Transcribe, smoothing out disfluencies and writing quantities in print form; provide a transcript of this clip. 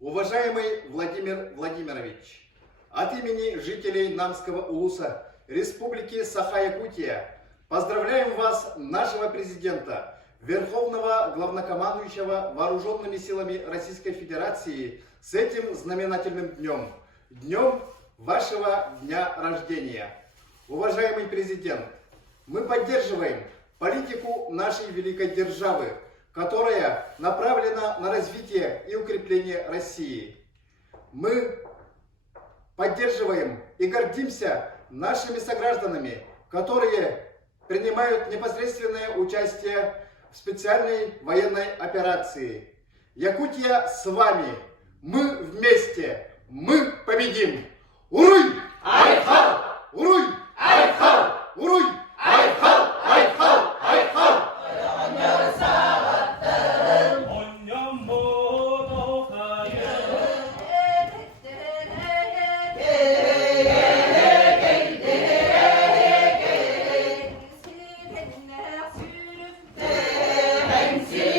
Уважаемый Владимир Владимирович, от имени жителей Намского улуса Республики Саха-Якутия поздравляем вас, нашего президента, Верховного Главнокомандующего Вооруженными силами Российской Федерации, с этим знаменательным днем, днем вашего дня рождения. Уважаемый президент, мы поддерживаем политику нашей великой державы, которая направлена на развитие и укрепление России. Мы поддерживаем и гордимся нашими согражданами, которые принимают непосредственное участие в специальной военной операции. Якутия с вами! Мы вместе! Мы победим! Уруй! Айхал! Уруй! Айхал! Уруй! Айхал! Айхал! Айхал! Thank you.